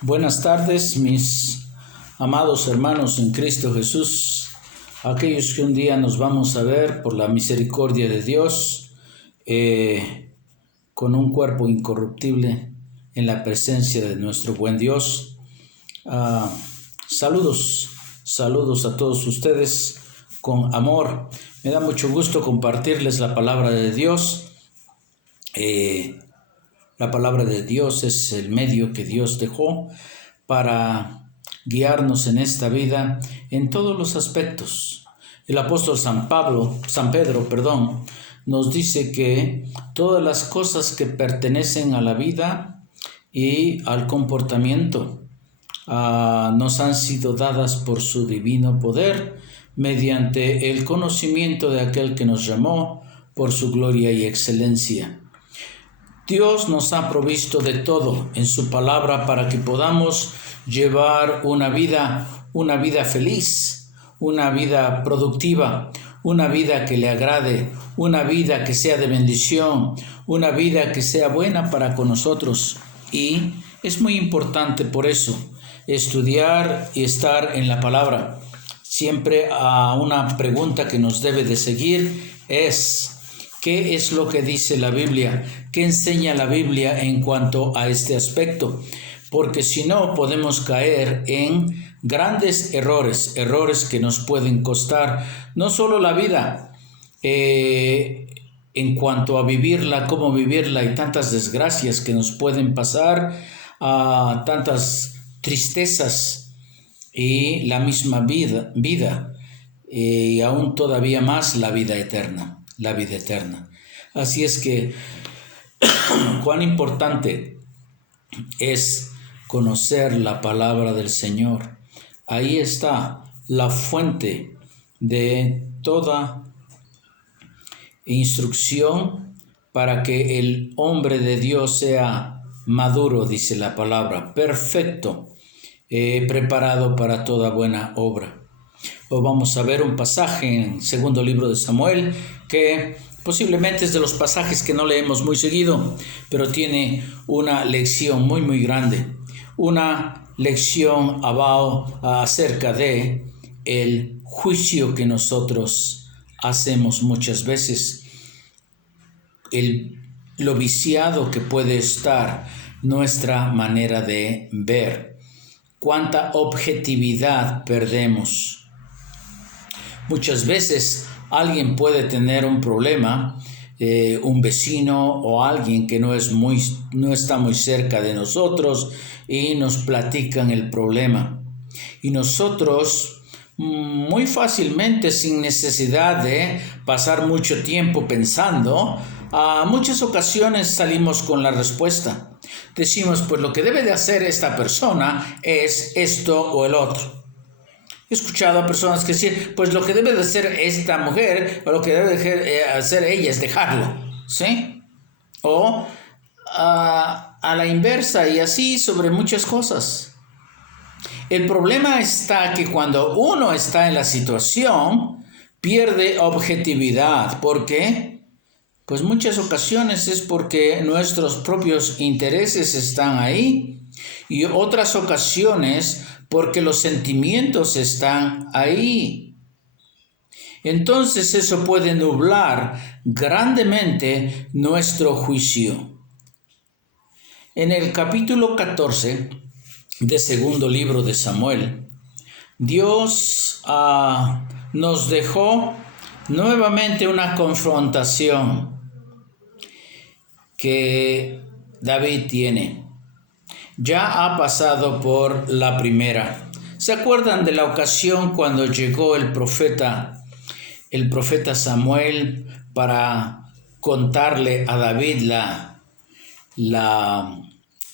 Buenas tardes, mis amados hermanos en Cristo Jesús, aquellos que un día nos vamos a ver por la misericordia de Dios, con un cuerpo incorruptible en la presencia de nuestro buen Dios. Saludos a todos ustedes con amor. Me da mucho gusto compartirles la palabra de Dios. La palabra de Dios es el medio que Dios dejó para guiarnos en esta vida en todos los aspectos. El apóstol San Pedro, nos dice que todas las cosas que pertenecen a la vida y al comportamiento nos han sido dadas por su divino poder mediante el conocimiento de aquel que nos llamó por su gloria y excelencia. Dios nos ha provisto de todo en su palabra para que podamos llevar una vida feliz, una vida productiva, una vida que le agrade, una vida que sea de bendición, una vida que sea buena para con nosotros. Y es muy importante por eso estudiar y estar en la palabra. Siempre una pregunta que nos debe de seguir es: ¿qué es lo que dice la Biblia? ¿Qué enseña la Biblia en cuanto a este aspecto? Porque si no, podemos caer en grandes errores que nos pueden costar no solo la vida, en cuanto a vivirla, cómo vivirla, y tantas desgracias que nos pueden pasar, tantas tristezas y la misma vida, y aún todavía más la vida eterna. Así es que cuán importante es conocer la palabra del Señor. Ahí está la fuente de toda instrucción para que el hombre de Dios sea maduro, dice la palabra, perfecto, preparado para toda buena obra. Hoy vamos a ver un pasaje en segundo libro de Samuel que posiblemente es de los pasajes que no leemos muy seguido, pero tiene una lección muy grande, una lección acerca de el juicio que nosotros hacemos muchas veces, lo viciado que puede estar nuestra manera de ver, cuánta objetividad perdemos. Muchas veces alguien puede tener un problema, un vecino o alguien que no está muy cerca de nosotros, y nos platican el problema. Y nosotros muy fácilmente, sin necesidad de pasar mucho tiempo pensando, a muchas ocasiones salimos con la respuesta. Decimos, pues lo que debe de hacer esta persona es esto o el otro. He escuchado a personas que dicen, pues lo que debe de hacer esta mujer o lo que debe de hacer ella es dejarlo, ¿sí? O a la inversa, y así sobre muchas cosas. El problema está que cuando uno está en la situación, pierde objetividad. ¿Por qué? Pues muchas ocasiones es porque nuestros propios intereses están ahí, y otras ocasiones porque los sentimientos están ahí. Entonces eso puede nublar grandemente nuestro juicio. En el capítulo 14 de segundo libro de Samuel, Dios nos dejó nuevamente una confrontación que David tiene. Ya ha pasado por la primera. ¿Se acuerdan de la ocasión cuando llegó el profeta Samuel para contarle a David la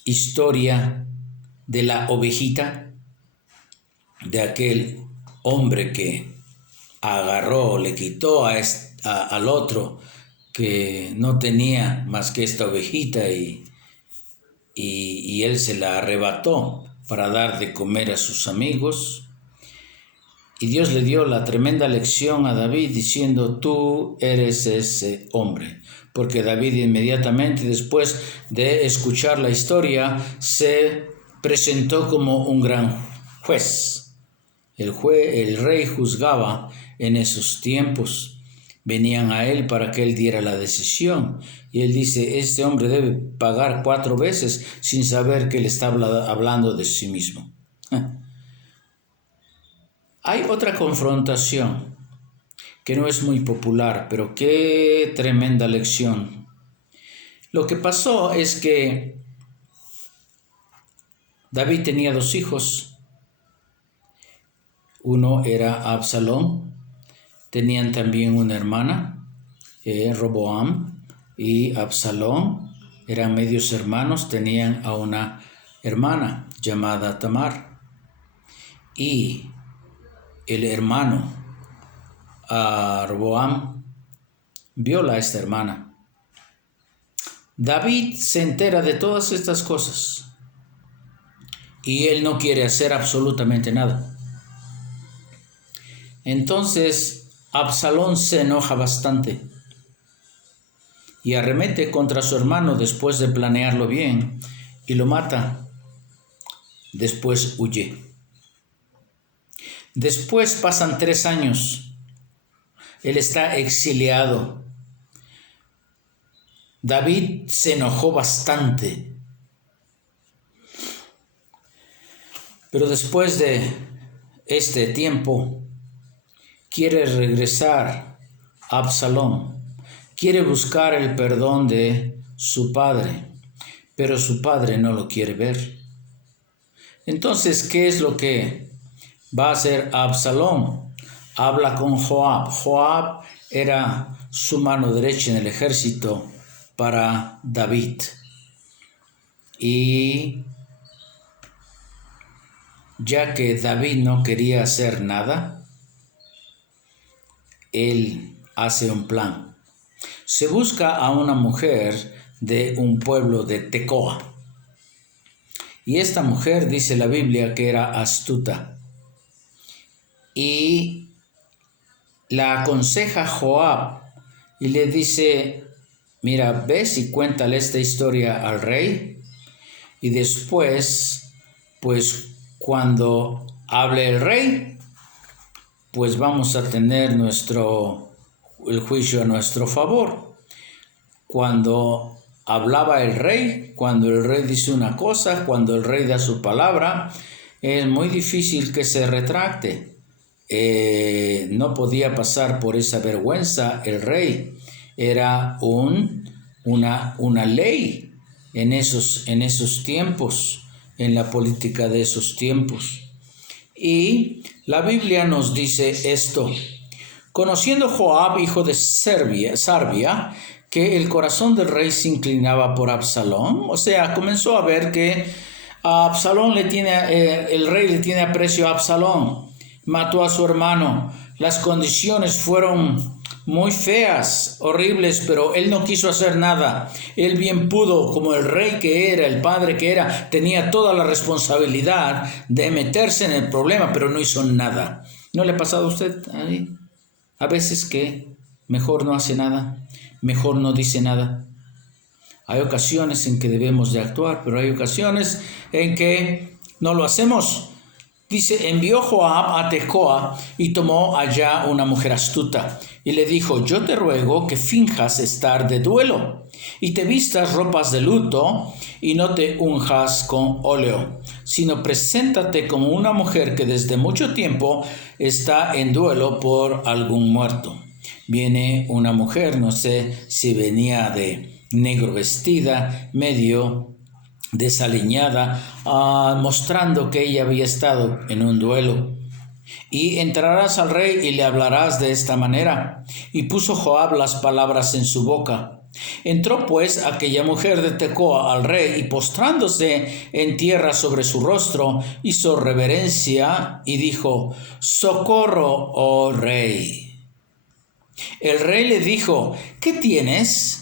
historia de la ovejita, de aquel hombre que agarró, le quitó al otro que no tenía más que esta ovejita, y él se la arrebató para dar de comer a sus amigos? Y Dios le dio la tremenda lección a David diciendo, tú eres ese hombre. Porque David inmediatamente después de escuchar la historia se presentó como un gran juez. El rey juzgaba en esos tiempos. Venían a él para que él diera la decisión. Y él dice, este hombre debe pagar 4 veces sin saber que él está hablando de sí mismo. Hay otra confrontación que no es muy popular, pero qué tremenda lección. Lo que pasó es que David tenía 2 hijos. Uno era Absalón. Tenían también una hermana, Roboam y Absalón. Eran medios hermanos. Tenían a una hermana llamada Tamar. Y el hermano Roboam viola a esta hermana. David se entera de todas estas cosas y él no quiere hacer absolutamente nada. Entonces Absalón se enoja bastante y arremete contra su hermano después de planearlo bien y lo mata. Después huye. Después pasan 3 años. Él está exiliado. David se enojó bastante. Pero después de este tiempo, quiere regresar a Absalón. Quiere buscar el perdón de su padre, pero su padre no lo quiere ver. Entonces, ¿qué es lo que va a hacer Absalón? Habla con Joab. Joab era su mano derecha en el ejército para David. Y ya que David no quería hacer nada, él hace un plan. Se busca a una mujer de un pueblo de Tecoa. Y esta mujer dice la Biblia que era astuta. Y la aconseja Joab y le dice, mira, ves y cuéntale esta historia al rey. Y después, pues cuando hable el rey, pues vamos a tener el juicio a nuestro favor. Cuando hablaba el rey, cuando el rey dice una cosa, cuando el rey da su palabra, es muy difícil que se retracte. No podía pasar por esa vergüenza el rey. Era una ley en esos tiempos, en la política de esos tiempos. Y la Biblia nos dice esto: conociendo Joab, hijo de Sarbia, que el corazón del rey se inclinaba por Absalón, o sea, comenzó a ver que a Absalón el rey le tiene aprecio a Absalón, mató a su hermano, las condiciones fueron muy feas, horribles, pero él no quiso hacer nada. Él bien pudo, como el rey que era, el padre que era, tenía toda la responsabilidad de meterse en el problema, pero no hizo nada. ¿No le ha pasado a usted a veces que mejor no hace nada, mejor no dice nada? Hay ocasiones en que debemos de actuar, pero hay ocasiones en que no lo hacemos. Dice, envió Joab a Tecoa y tomó allá una mujer astuta y le dijo, yo te ruego que finjas estar de duelo y te vistas ropas de luto y no te unjas con óleo, sino preséntate como una mujer que desde mucho tiempo está en duelo por algún muerto. Viene una mujer, no sé si venía de negro vestida, medio desaliñada, mostrando que ella había estado en un duelo. Y entrarás al rey y le hablarás de esta manera. Y puso Joab las palabras en su boca. Entró pues aquella mujer de Tecoa al rey y postrándose en tierra sobre su rostro, hizo reverencia y dijo, socorro, oh rey. El rey le dijo, ¿qué tienes?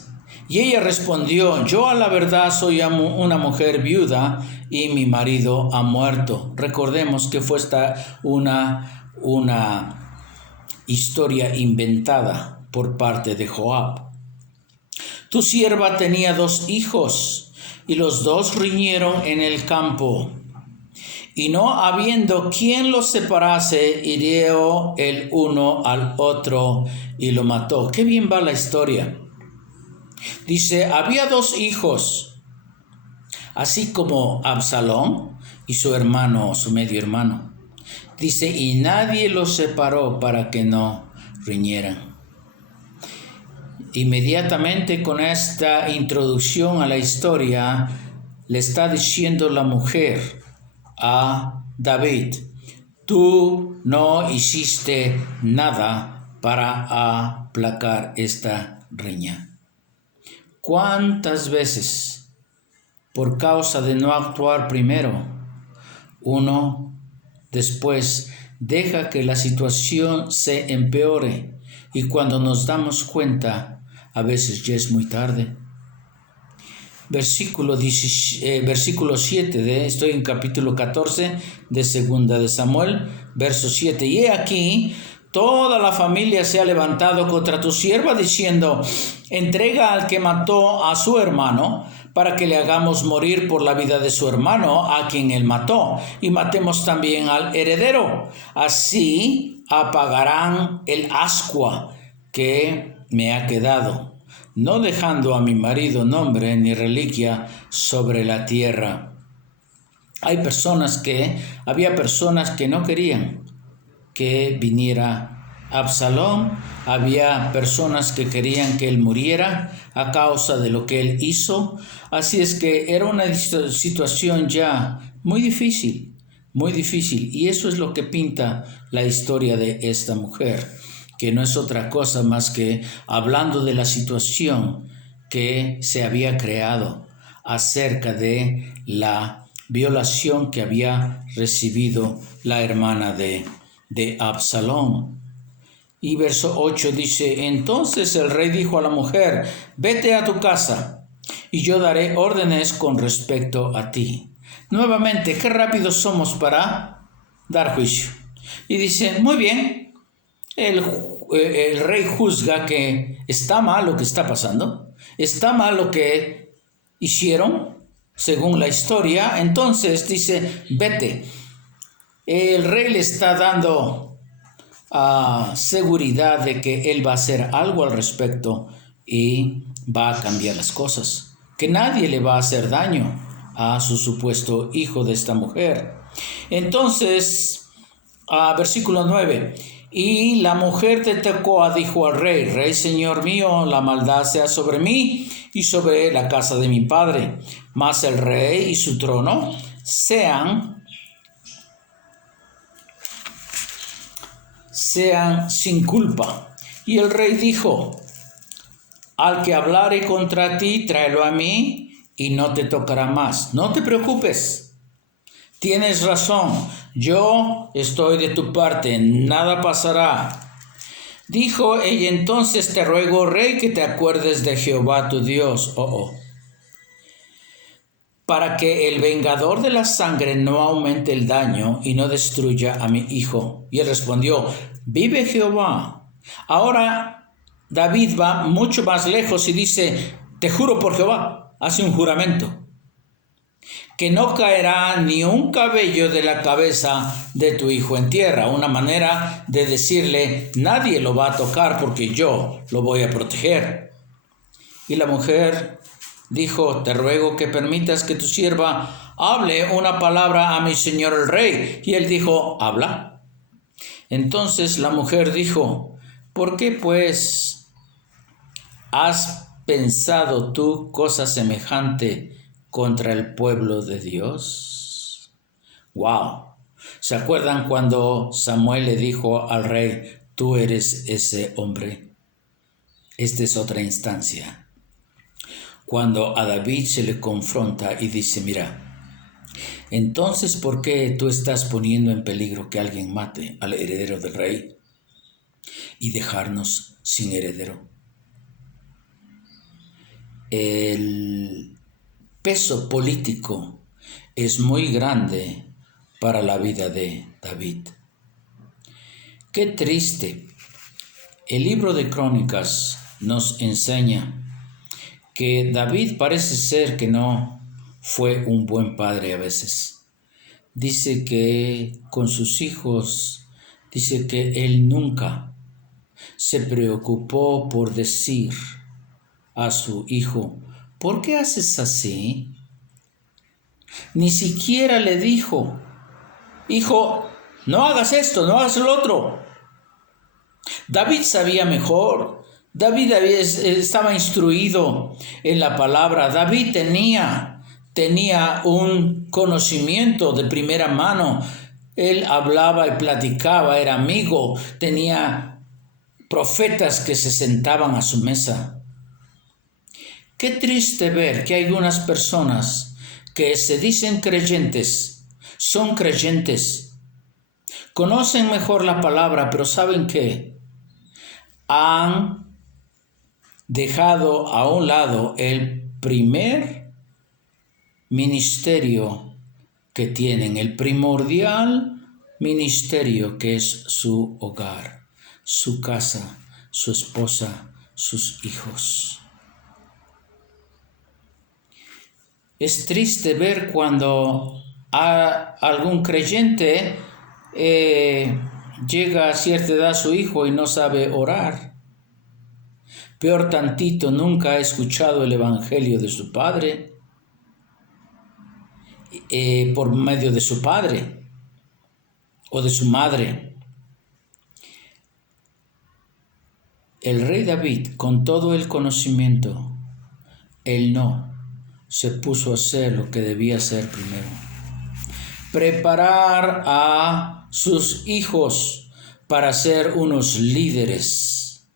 Y ella respondió, yo a la verdad soy una mujer viuda y mi marido ha muerto. Recordemos que fue esta una historia inventada por parte de Joab. Tu sierva tenía 2 hijos y los 2 riñeron en el campo. Y no habiendo quien los separase, hirió el uno al otro y lo mató. Qué bien va la historia. Dice, había dos hijos, así como Absalón y su hermano, su medio hermano. Dice, y nadie los separó para que no riñeran. Inmediatamente con esta introducción a la historia, le está diciendo la mujer a David, tú no hiciste nada para aplacar esta riña. ¿Cuántas veces, por causa de no actuar primero, uno después deja que la situación se empeore y cuando nos damos cuenta, a veces ya es muy tarde? Versículo 7, estoy en capítulo 14 de Segunda de Samuel, verso 7. Y he aquí, toda la familia se ha levantado contra tu sierva, diciendo, entrega al que mató a su hermano, para que le hagamos morir por la vida de su hermano, a quien él mató, y matemos también al heredero. Así apagarán el ascua que me ha quedado, no dejando a mi marido nombre ni reliquia sobre la tierra. Había personas que no querían que viniera Absalón, había personas que querían que él muriera a causa de lo que él hizo, así es que era una situación ya muy difícil, y eso es lo que pinta la historia de esta mujer, que no es otra cosa más que hablando de la situación que se había creado acerca de la violación que había recibido la hermana de Absalón. Y verso 8 dice, entonces el rey dijo a la mujer, vete a tu casa y yo daré órdenes con respecto a ti. Nuevamente, qué rápidos somos para dar juicio. Y dice, muy bien. El rey juzga que está mal lo que está pasando, está mal lo que hicieron, según la historia. Entonces dice, vete. El rey le está dando seguridad de que él va a hacer algo al respecto y va a cambiar las cosas, que nadie le va a hacer daño a su supuesto hijo de esta mujer. Entonces, versículo 9. Y la mujer de Tecoa dijo al rey, rey señor mío, la maldad sea sobre mí y sobre la casa de mi padre, mas el rey y su trono sean sin culpa. Y el rey dijo, al que hablare contra ti, tráelo a mí y no te tocará más. No te preocupes. Tienes razón, yo estoy de tu parte, nada pasará. Dijo ella, entonces te ruego, rey, que te acuerdes de Jehová tu Dios, para que el vengador de la sangre no aumente el daño y no destruya a mi hijo. Y él respondió, vive Jehová. Ahora David va mucho más lejos y dice, te juro por Jehová, hace un juramento, que no caerá ni un cabello de la cabeza de tu hijo en tierra. Una manera de decirle, nadie lo va a tocar porque yo lo voy a proteger. Y la mujer dijo, te ruego que permitas que tu sierva hable una palabra a mi señor el rey. Y él dijo, habla. Entonces la mujer dijo, ¿por qué pues has pensado tú cosa semejante contra el pueblo de Dios? ¡Wow! ¿Se acuerdan cuando Samuel le dijo al rey, tú eres ese hombre? Esta es otra instancia. Cuando a David se le confronta y dice, mira, entonces ¿por qué tú estás poniendo en peligro que alguien mate al heredero del rey y dejarnos sin heredero? El peso político es muy grande para la vida de David. Qué triste. El libro de Crónicas nos enseña que David parece ser que no fue un buen padre a veces. dice que con sus hijos, dice que él nunca se preocupó por decir a su hijo, ¿por qué haces así? Ni siquiera le dijo, hijo, no hagas esto, no hagas lo otro. David sabía mejor. David estaba instruido en la palabra. David tenía un conocimiento de primera mano. Él hablaba y platicaba, era amigo, tenía profetas que se sentaban a su mesa. Qué triste ver que hay algunas personas que se dicen creyentes, son creyentes, conocen mejor la palabra, pero ¿saben qué? Han dejado a un lado el primer ministerio que tienen, el primordial ministerio que es su hogar, su casa, su esposa, sus hijos. Es triste ver cuando algún creyente llega a cierta edad su hijo y no sabe orar. Peor tantito, nunca ha escuchado el evangelio de su padre, por medio de su padre o de su madre. El rey David, con todo el conocimiento, él no se puso a hacer lo que debía hacer primero. Preparar a sus hijos para ser unos líderes,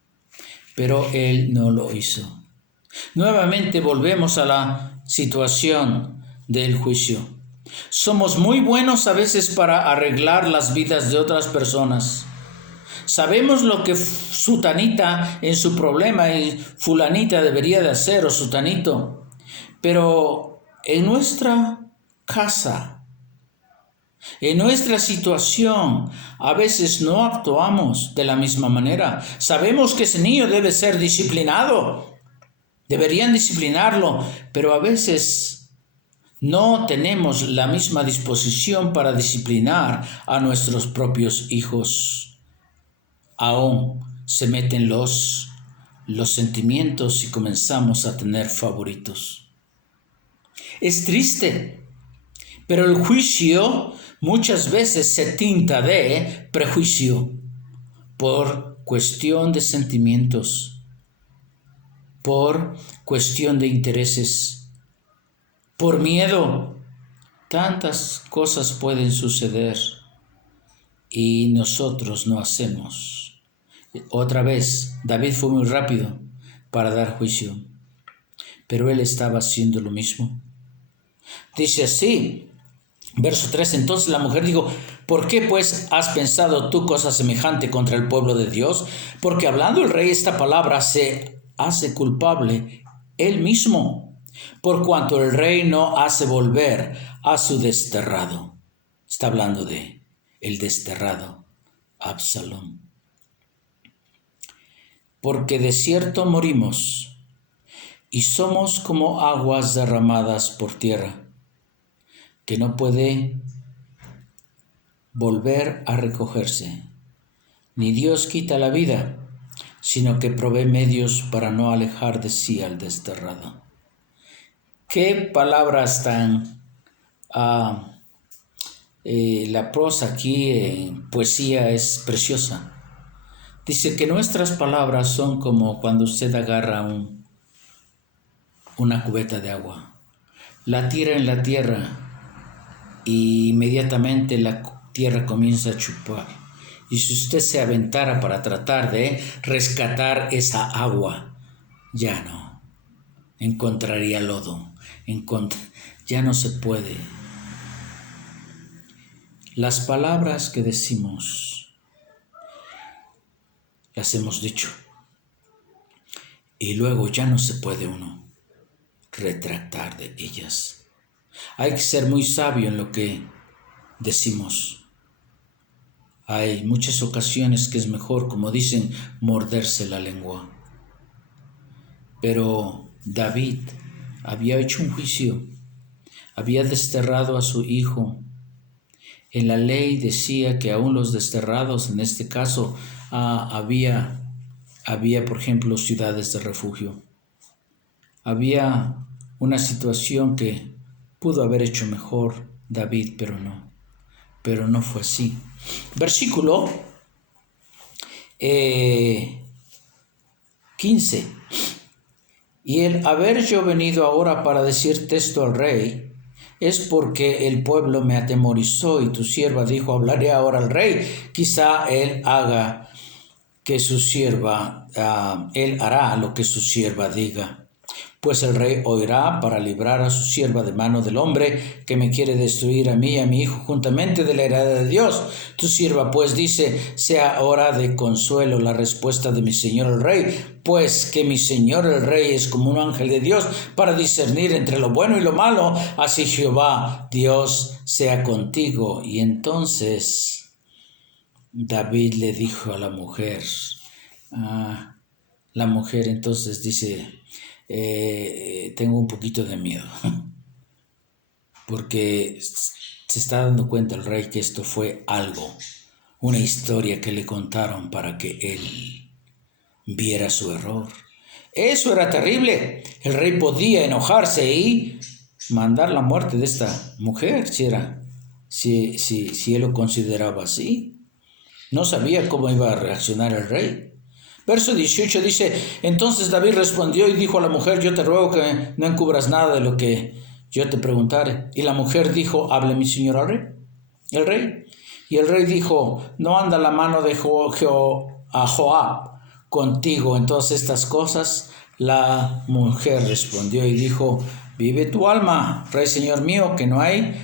pero él no lo hizo. Nuevamente volvemos a la situación del juicio. Somos muy buenos a veces para arreglar las vidas de otras personas. Sabemos lo que sutanita en su problema y fulanita debería de hacer o sutanito, pero en nuestra casa, en nuestra situación, a veces no actuamos de la misma manera. Sabemos que ese niño debe ser disciplinado, deberían disciplinarlo, pero a veces no tenemos la misma disposición para disciplinar a nuestros propios hijos. Aún se meten los sentimientos y comenzamos a tener favoritos. Es triste, pero el juicio muchas veces se tinta de prejuicio por cuestión de sentimientos, por cuestión de intereses, por miedo. Tantas cosas pueden suceder y nosotros no hacemos. Otra vez, David fue muy rápido para dar juicio, pero él estaba haciendo lo mismo. Dice así, verso 3, entonces la mujer dijo, ¿por qué pues has pensado tú cosa semejante contra el pueblo de Dios? Porque hablando el rey esta palabra se hace culpable él mismo, por cuanto el rey no hace volver a su desterrado. Está hablando de el desterrado, Absalón. Porque de cierto morimos y somos como aguas derramadas por tierra, que no puede volver a recogerse. Ni Dios quita la vida, sino que provee medios para no alejar de sí al desterrado. Qué palabras tan... la prosa aquí en poesía es preciosa. Dice que nuestras palabras son como cuando usted agarra una cubeta de agua, la tira en la tierra y inmediatamente la tierra comienza a chupar. Y si usted se aventara para tratar de rescatar esa agua, ya no. Encontraría lodo. Ya no se puede. Las palabras que decimos, las hemos dicho. Y luego ya no se puede uno retractar de ellas. Hay que ser muy sabio en lo que decimos. Hay muchas ocasiones que es mejor, como dicen, morderse la lengua. Pero David había hecho un juicio, había desterrado a su hijo, En la ley decía que aún los desterrados, en este caso, había, por ejemplo, ciudades de refugio. Había una situación que pudo haber hecho mejor David, pero no fue así. Versículo 15. Y el haber yo venido ahora para decirte esto al rey, es porque el pueblo me atemorizó y tu sierva dijo, hablaré ahora al rey, quizá él haga que su sierva, él hará lo que su sierva diga. Pues el rey oirá para librar a su sierva de mano del hombre que me quiere destruir a mí y a mi hijo juntamente de la heredad de Dios. Tu sierva pues dice, sea hora de consuelo la respuesta de mi señor el rey, pues que mi señor el rey es como un ángel de Dios para discernir entre lo bueno y lo malo. Así Jehová Dios sea contigo. Y entonces David le dijo a la mujer, la mujer entonces dice, tengo un poquito de miedo, porque se está dando cuenta el rey que esto fue algo, una historia que le contaron para que él viera su error. Eso era terrible. El rey podía enojarse y mandar la muerte de esta mujer, si él lo consideraba así. No sabía cómo iba a reaccionar el rey. Verso 18 dice, entonces David respondió y dijo a la mujer, yo te ruego que no encubras nada de lo que yo te preguntare. Y la mujer dijo, hable mi señor al rey, el rey. Y el rey dijo, no anda la mano de Joab contigo en todas estas cosas. La mujer respondió y dijo, vive tu alma, rey señor mío, que no hay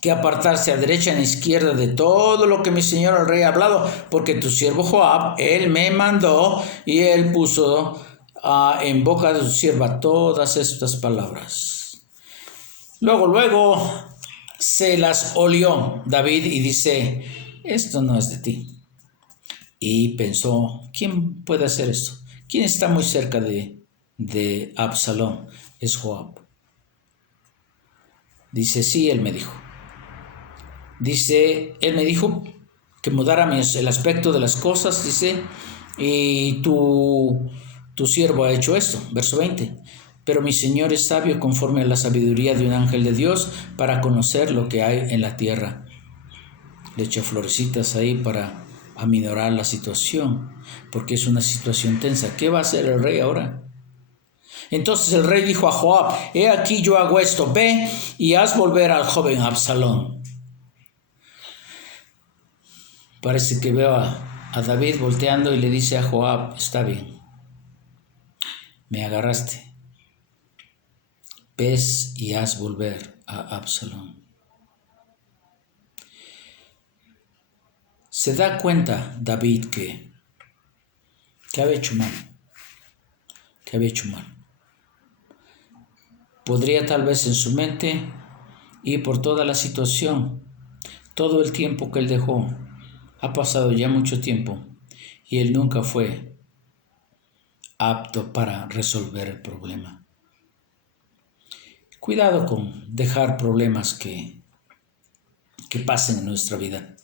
que apartarse a derecha ni a izquierda de todo lo que mi señor el rey ha hablado, porque tu siervo Joab, él me mandó y él puso en boca de su sierva todas estas palabras. Luego se las olió David y dice, esto no es de ti. Y pensó, ¿quién puede hacer esto? ¿Quién está muy cerca de Absalón? Es Joab. Dice, sí, él me dijo. Dice, él me dijo que mudara el aspecto de las cosas, dice, y tu siervo ha hecho esto. Verso 20. Pero mi Señor es sabio conforme a la sabiduría de un ángel de Dios para conocer lo que hay en la tierra. Le echa florecitas ahí para aminorar la situación, porque es una situación tensa. ¿Qué va a hacer el rey ahora? Entonces el rey dijo a Joab, he aquí yo hago esto, ve y haz volver al joven Absalón. Parece que veo a David volteando y le dice a Joab, está bien, me agarraste, ves y haz volver a Absalón. Se da cuenta David que había hecho mal, Podría tal vez en su mente y por toda la situación, todo el tiempo que él dejó, ha pasado ya mucho tiempo y él nunca fue apto para resolver el problema. Cuidado con dejar problemas que pasen en nuestra vida.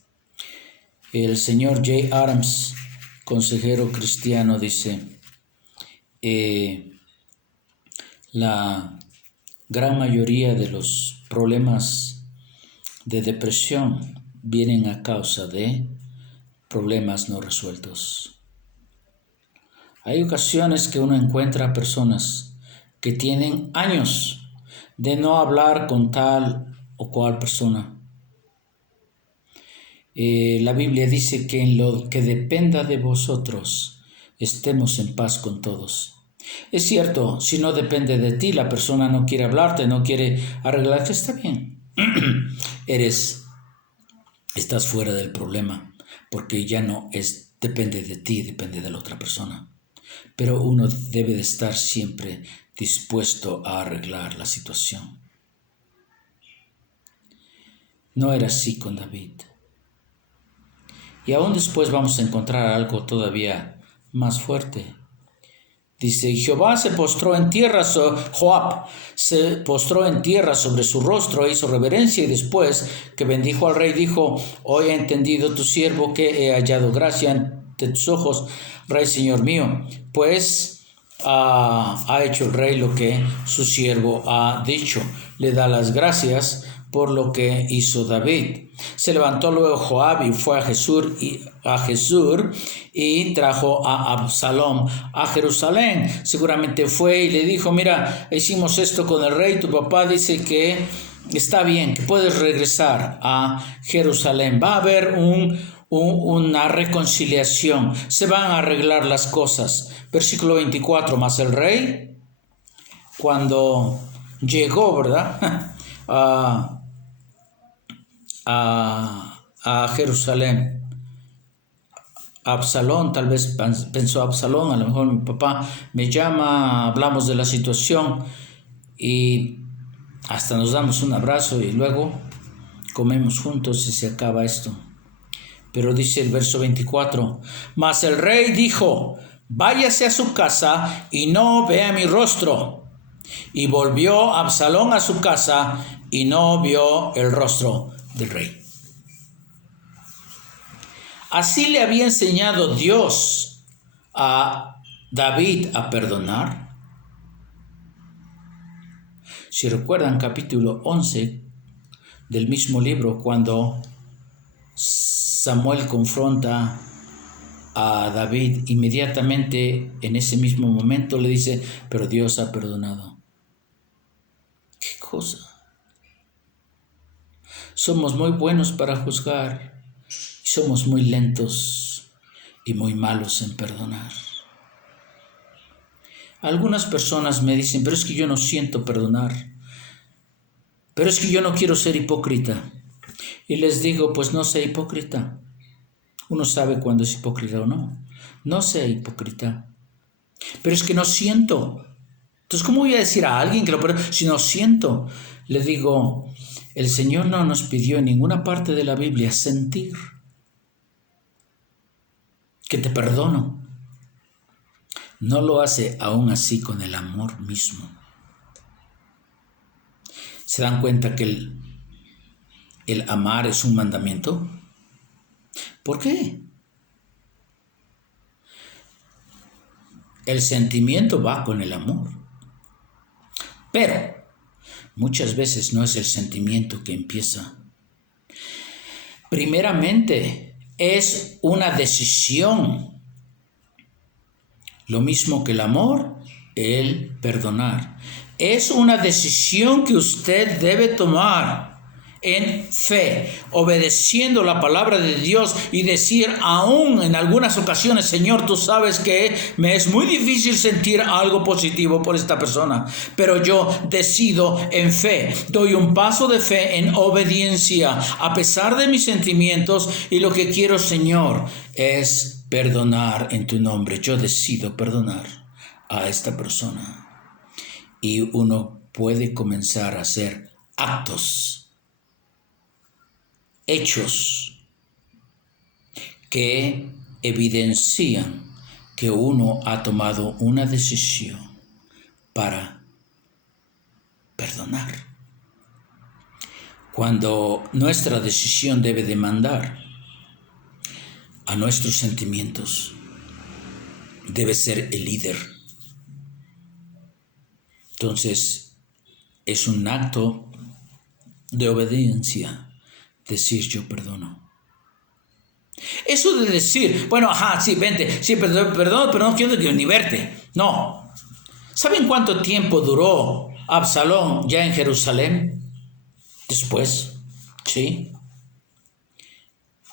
El señor J. Adams, consejero cristiano, dice, la gran mayoría de los problemas de depresión vienen a causa de problemas no resueltos. Hay ocasiones que uno encuentra personas que tienen años de no hablar con tal o cual persona. La Biblia dice que en lo que dependa de vosotros estemos en paz con todos. Es cierto, si no depende de ti, la persona no quiere hablarte, no quiere arreglarte, está bien. Estás fuera del problema, porque ya no depende de ti, depende de la otra persona. Pero uno debe de estar siempre dispuesto a arreglar la situación. No era así con David. Y aún después vamos a encontrar algo todavía más fuerte. Dice, Jehová se postró en tierra, Joab se postró en tierra sobre su rostro, hizo reverencia y después que bendijo al rey dijo, hoy he entendido tu siervo que he hallado gracia ante tus ojos, rey señor mío, pues ha hecho el rey lo que su siervo ha dicho, le da las gracias por lo que hizo David. Se levantó luego Joab y fue a Jesús y trajo a Absalom a Jerusalén. Seguramente fue y le dijo, mira, hicimos esto con el rey, tu papá dice que está bien, que puedes regresar a Jerusalén. Va a haber una reconciliación, se van a arreglar las cosas. Versículo 24, mas el rey, cuando llegó, ¿verdad? a Jerusalén, Absalón, tal vez pensó Absalón, a lo mejor mi papá me llama, hablamos de la situación y hasta nos damos un abrazo y luego comemos juntos y se acaba esto. Pero dice el verso 24, mas el rey dijo, váyase a su casa y no vea mi rostro. Y volvió Absalón a su casa y no vio el rostro del rey. Así le había enseñado Dios a David a perdonar. Si recuerdan capítulo 11 del mismo libro, cuando Samuel confronta a David, inmediatamente en ese mismo momento le dice, pero Dios ha perdonado. ¿Qué cosa? Somos muy buenos para juzgar y somos muy lentos y muy malos en perdonar. Algunas personas me dicen, pero es que yo no siento perdonar, pero es que yo no quiero ser hipócrita. Y les digo, pues no sea hipócrita. Uno sabe cuándo es hipócrita o no. No sea hipócrita. Pero es que no siento. Entonces, ¿cómo voy a decir a alguien que lo perdone si no siento? Le digo, el Señor no nos pidió en ninguna parte de la Biblia sentir que te perdono. No lo hace aún así con el amor mismo. ¿Se dan cuenta que el amar es un mandamiento? ¿Por qué? El sentimiento va con el amor. Pero muchas veces no es el sentimiento que empieza. Primeramente, es una decisión. Lo mismo que el amor, el perdonar. Es una decisión que usted debe tomar en fe, obedeciendo la palabra de Dios y decir aún en algunas ocasiones, Señor, tú sabes que me es muy difícil sentir algo positivo por esta persona, pero yo decido en fe, doy un paso de fe en obediencia a pesar de mis sentimientos y lo que quiero, Señor, es perdonar en tu nombre. Yo decido perdonar a esta persona y uno puede comenzar a hacer actos, hechos que evidencian que uno ha tomado una decisión para perdonar. Cuando nuestra decisión debe demandar a nuestros sentimientos, debe ser el líder. Entonces, es un acto de obediencia decir yo perdono. Eso de decir, bueno, sí, vente, sí, perdono, pero no quiero ni verte. No. ¿Saben cuánto tiempo duró Absalón ya en Jerusalén? Después, ¿sí?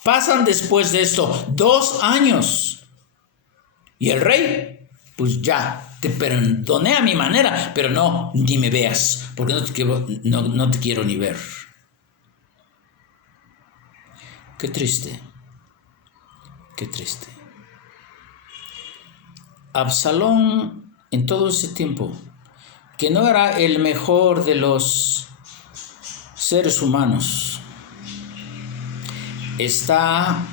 Pasan después de esto 2 años. Y el rey, pues ya, te perdoné a mi manera, pero no, ni me veas, porque no te quiero ni ver. Qué triste, qué triste. Absalón, en todo ese tiempo, que no era el mejor de los seres humanos, está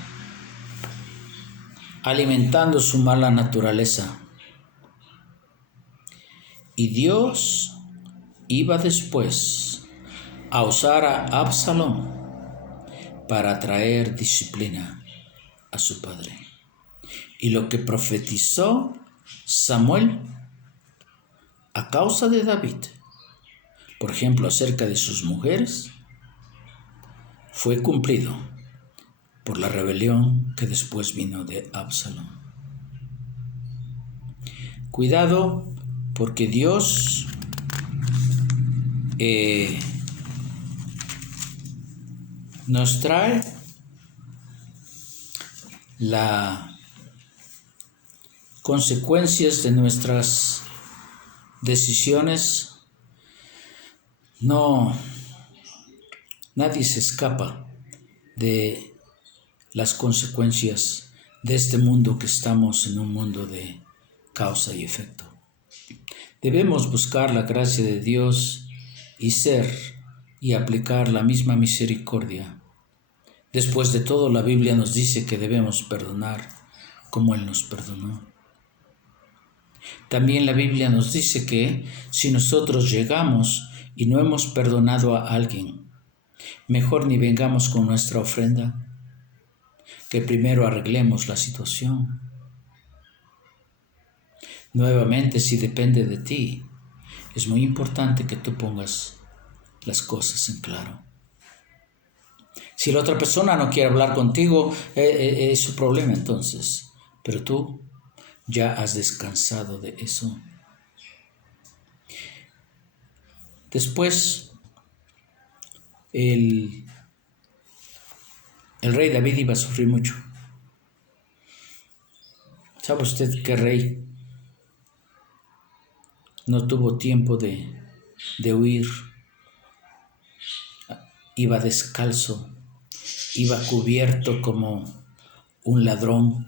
alimentando su mala naturaleza. Y Dios iba después a usar a Absalón para traer disciplina a su padre. Y lo que profetizó Samuel a causa de David, por ejemplo, acerca de sus mujeres, fue cumplido por la rebelión que después vino de Absalón. Cuidado, porque Dios nos trae las consecuencias de nuestras decisiones. Nadie se escapa de las consecuencias de este mundo, que estamos en un mundo de causa y efecto. Debemos buscar la gracia de Dios y ser y aplicar la misma misericordia. Después de todo, la Biblia nos dice que debemos perdonar como Él nos perdonó. También la Biblia nos dice que si nosotros llegamos y no hemos perdonado a alguien, mejor ni vengamos con nuestra ofrenda, que primero arreglemos la situación. Nuevamente, si depende de ti, es muy importante que tú pongas las cosas en claro. Si la otra persona no quiere hablar contigo, es su problema entonces, pero tú ya has descansado de eso. Después, el rey David iba a sufrir mucho. ¿Sabe usted qué rey no tuvo tiempo de huir? Iba descalzo, iba cubierto como un ladrón,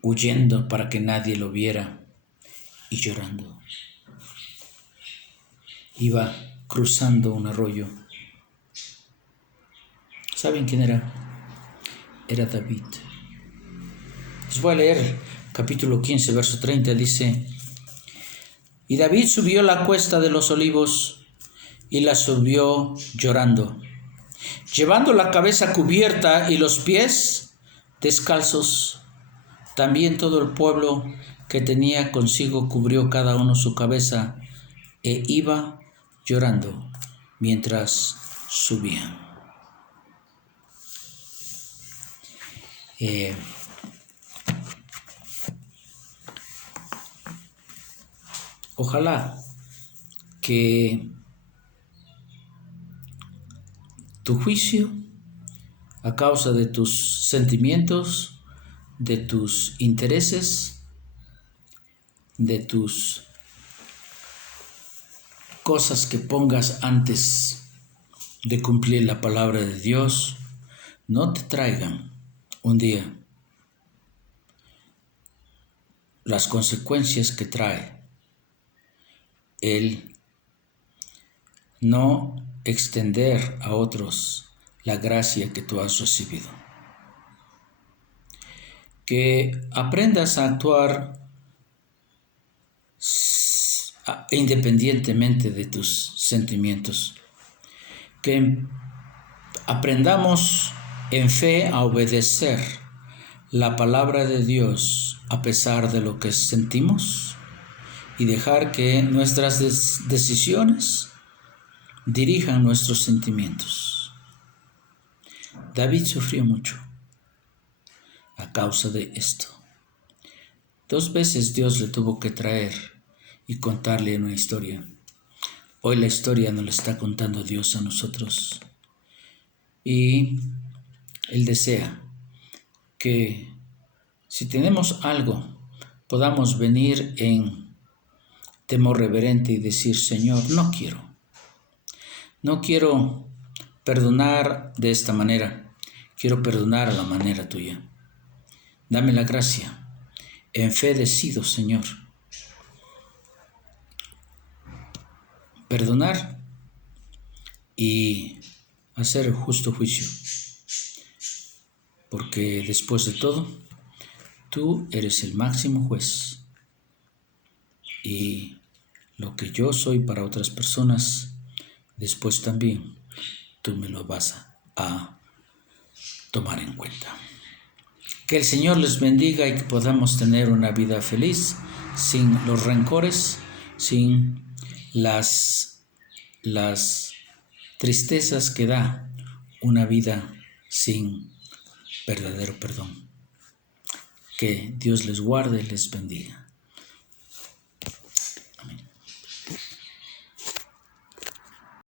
huyendo para que nadie lo viera y llorando. Iba cruzando un arroyo. ¿Saben quién era? Era David. Les voy a leer capítulo 15, verso 30, dice: Y David subió la cuesta de los olivos y la subió llorando, llevando la cabeza cubierta y los pies descalzos. También todo el pueblo que tenía consigo cubrió cada uno su cabeza e iba llorando mientras subían. Ojalá que tu juicio, a causa de tus sentimientos, de tus intereses, de tus cosas que pongas antes de cumplir la palabra de Dios, no te traigan un día las consecuencias que trae el no extender a otros la gracia que tú has recibido. Que aprendas a actuar independientemente de tus sentimientos. Que aprendamos en fe a obedecer la palabra de Dios a pesar de lo que sentimos y dejar que nuestras decisiones dirijan nuestros sentimientos. David sufrió mucho a causa de esto. 2 veces Dios le tuvo que traer y contarle una historia. Hoy la historia nos la está contando Dios a nosotros. Y Él desea que si tenemos algo, podamos venir en temor reverente y decir: Señor, no quiero perdonar de esta manera, quiero perdonar a la manera tuya. Dame la gracia. En fe decido, Señor, perdonar y hacer el justo juicio, porque después de todo, tú eres el máximo juez. y lo que yo soy para otras personas, después también tú me lo vas a tomar en cuenta. Que el Señor les bendiga y que podamos tener una vida feliz, sin los rencores, sin las tristezas que da una vida sin verdadero perdón. Que Dios les guarde y les bendiga.